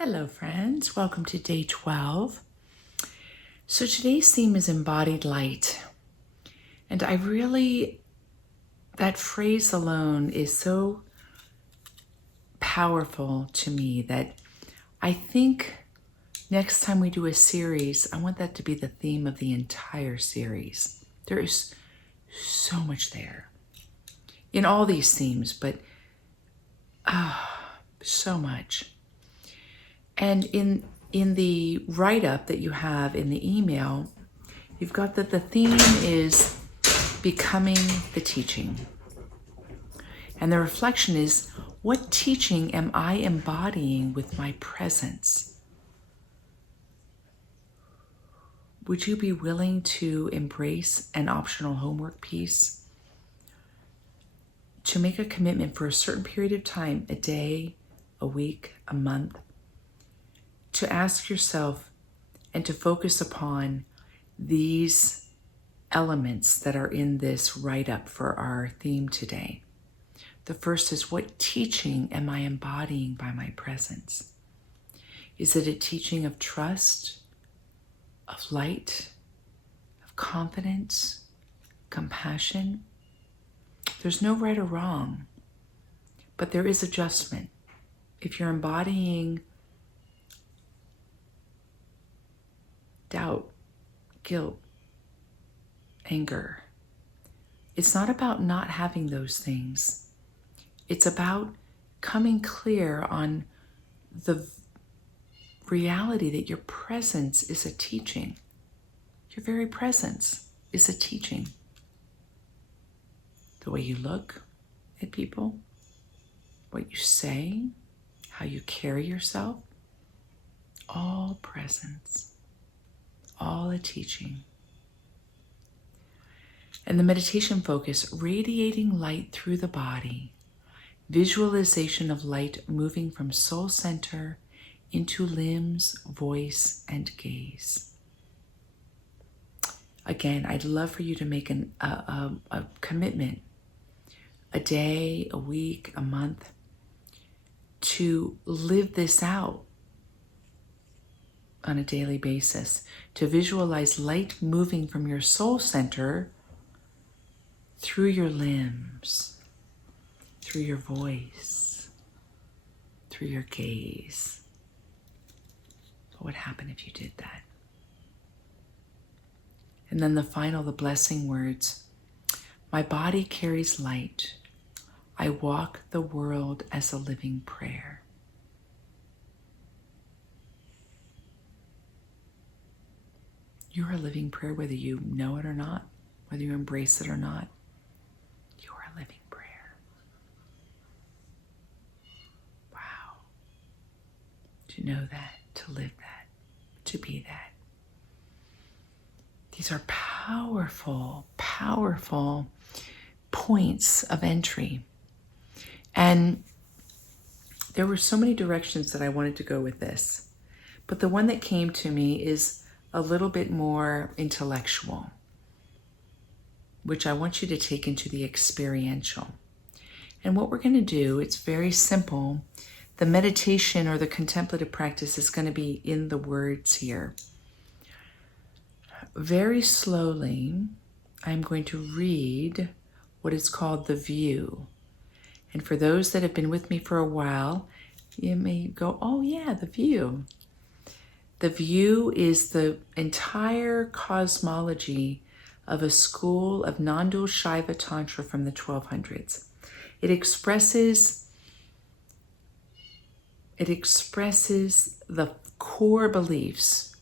Hello, friends. Welcome to day 12. So today's theme is embodied light. And that phrase alone is so powerful to me that I think next time we do a series, I want that to be the theme of the entire series. There is so much there in all these themes, but so much. And in the write-up that you have in the email, you've got that the theme is becoming the teaching. And the reflection is, what teaching am I embodying with my presence? Would you be willing to embrace an optional homework piece? To make a commitment for a certain period of time, a day, a week, a month, to ask yourself and to focus upon these elements that are in this write-up for our theme today. The first is, what teaching am I embodying by my presence? Is it a teaching of trust, of light, of confidence, compassion? There's no right or wrong, but there is adjustment. If you're embodying doubt, guilt, anger, it's not about not having those things. It's about coming clear on the reality that your presence is a teaching. Your very presence is a teaching. The way you look at people, what you say, how you carry yourself, all presence, all a teaching. And the meditation focus, radiating light through the body, visualization of light moving from soul center into limbs, voice, and gaze. Again, I'd love for you to make a commitment, a day, a week, a month, to live this out on a daily basis, to visualize light moving from your soul center through your limbs, through your voice, through your gaze. What would happen if you did that? And then the blessing words. My body carries light. I walk the world as a living prayer. You're a living prayer, whether you know it or not, whether you embrace it or not. You are a living prayer. Wow. To know that, to live that, to be that. These are powerful, powerful points of entry. And there were so many directions that I wanted to go with this. But the one that came to me is a little bit more intellectual, which I want you to take into the experiential. And what we're going to do, it's very simple. The meditation or the contemplative practice is going to be in the words here. Very slowly, I'm going to read what is called the view. And for those that have been with me for a while, you may go, oh yeah, the view. The view is the entire cosmology of a school of non-dual Shaiva Tantra from the 1200s. It expresses the core beliefs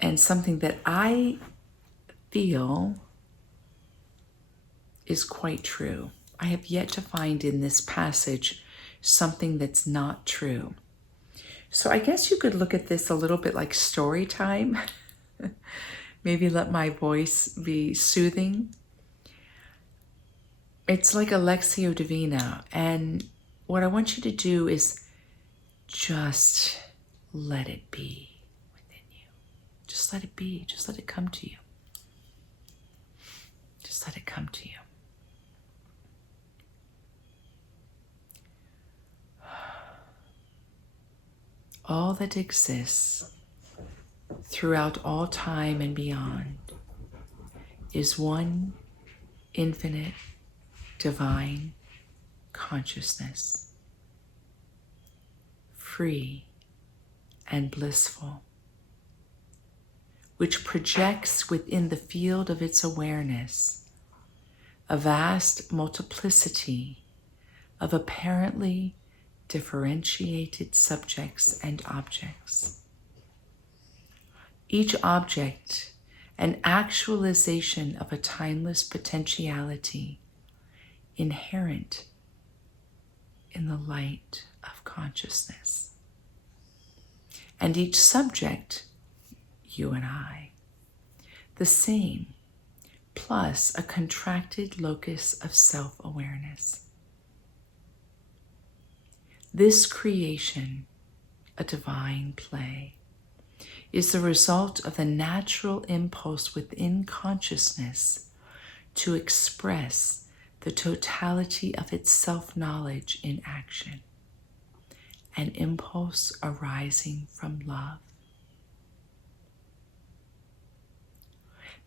and something that I feel is quite true. I have yet to find in this passage something that's not true. So I guess you could look at this a little bit like story time. Maybe let my voice be soothing. It's like a Lectio Divina. And what I want you to do is just let it be within you. Just let it be. Just let it come to you. Just let it come to you. all that exists throughout all time and beyond is one infinite divine consciousness, free and blissful, which projects within the field of its awareness a vast multiplicity of apparently differentiated subjects and objects. Each object an actualization of a timeless potentiality inherent in the light of consciousness. And each subject, you and I, the same, plus a contracted locus of self-awareness. This creation, a divine play, is the result of the natural impulse within consciousness to express the totality of its self-knowledge in action, an impulse arising from love.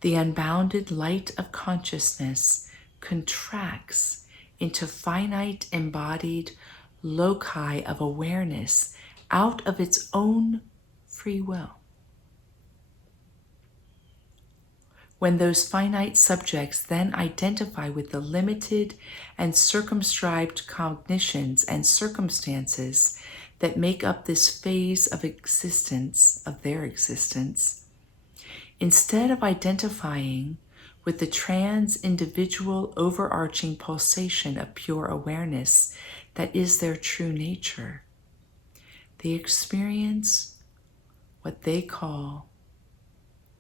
The unbounded light of consciousness contracts into finite embodied loci of awareness out of its own free will. When those finite subjects then identify with the limited and circumscribed cognitions and circumstances that make up this phase of existence, of their existence, instead of identifying with the trans-individual overarching pulsation of pure awareness that is their true nature, they experience what they call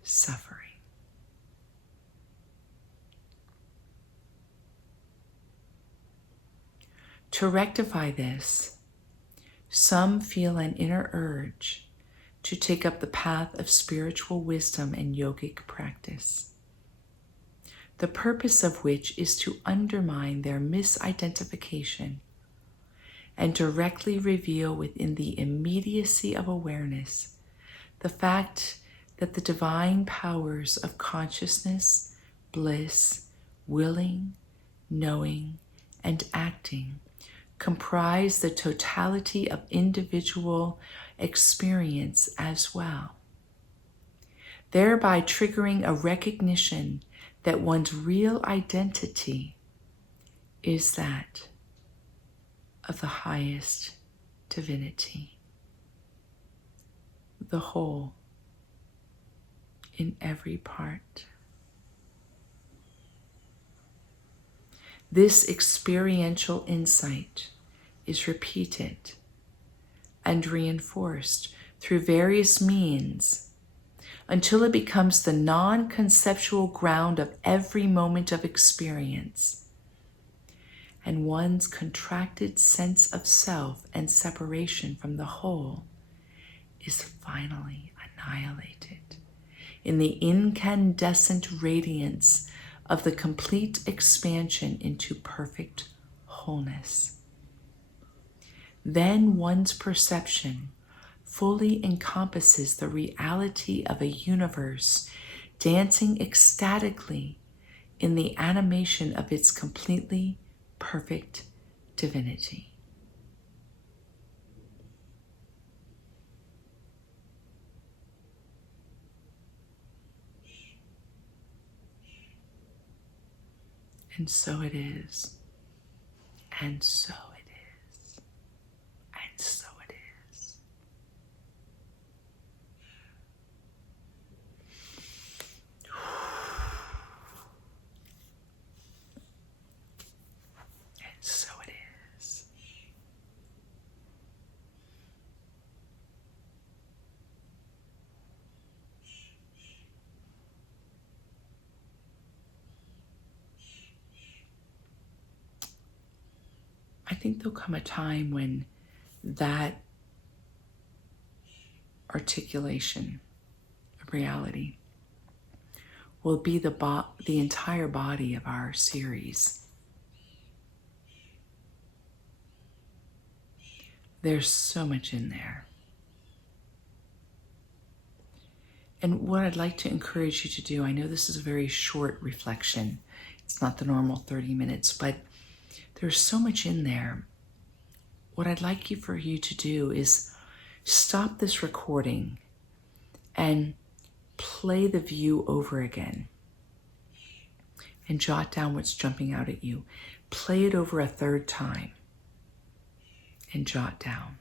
suffering. To rectify this, some feel an inner urge to take up the path of spiritual wisdom and yogic practice, the purpose of which is to undermine their misidentification and directly reveal within the immediacy of awareness the fact that the divine powers of consciousness, bliss, willing, knowing, and acting comprise the totality of individual experience as well, thereby triggering a recognition that one's real identity is that of the highest divinity, the whole in every part. This experiential insight is repeated and reinforced through various means until it becomes the non-conceptual ground of every moment of experience, and one's contracted sense of self and separation from the whole is finally annihilated in the incandescent radiance of the complete expansion into perfect wholeness. Then one's perception fully encompasses the reality of a universe dancing ecstatically in the animation of its completely perfect divinity. And so it is, and so it is, and so it is. And so it is. I think there'll come a time when that articulation of reality will be the entire body of our series. There's so much in there. And what I'd like to encourage you to do, I know this is a very short reflection. It's not the normal 30 minutes, but there's so much in there. What I'd like for you to do is stop this recording and play the view over again and jot down what's jumping out at you. Play it over a third time and jot down,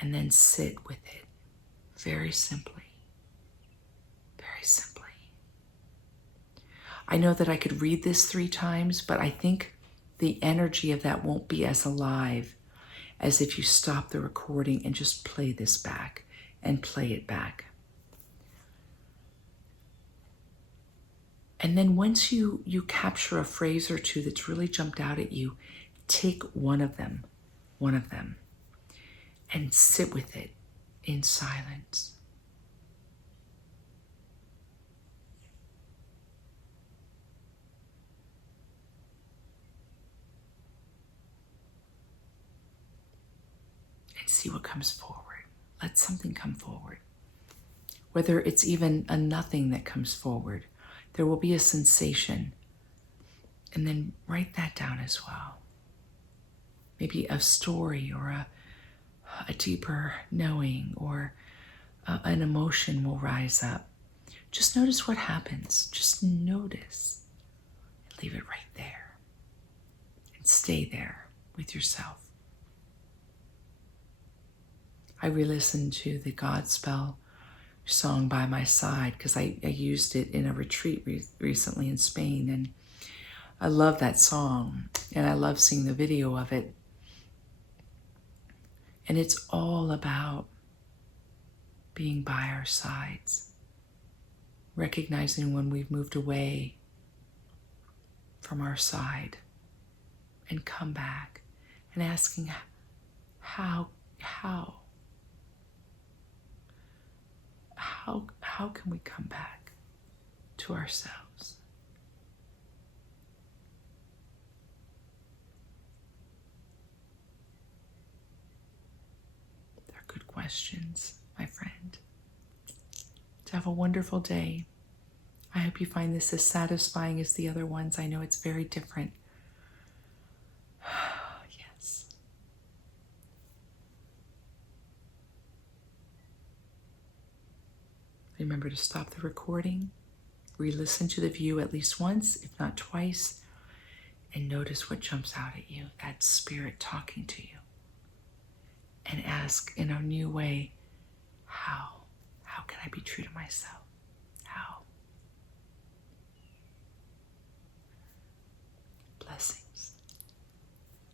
and then sit with it very simply. Very simply. I know that I could read this 3 times, but I think the energy of that won't be as alive as if you stop the recording and just play this back and play it back. And then once you capture a phrase or two that's really jumped out at you, take one of them, and sit with it in silence. And see what comes forward. Let something come forward. Whether it's even a nothing that comes forward, there will be a sensation. And then write that down as well. Maybe a story or a deeper knowing or an emotion will rise up. Just notice what happens. Just notice. And leave it right there. And stay there with yourself. I re-listened to the Godspell song By My Side because I used it in a retreat recently in Spain, and I love that song and I love seeing the video of it. And it's all about being by our sides, recognizing when we've moved away from our side and come back and asking how can we come back to ourselves? They're good questions, my friend. To have a wonderful day. I hope you find this as satisfying as the other ones. I know it's very different. Yes. Remember to stop the recording, re-listen to the view at least once, if not twice, and notice what jumps out at you, that spirit talking to you. And ask in a new way, how can I be true to myself?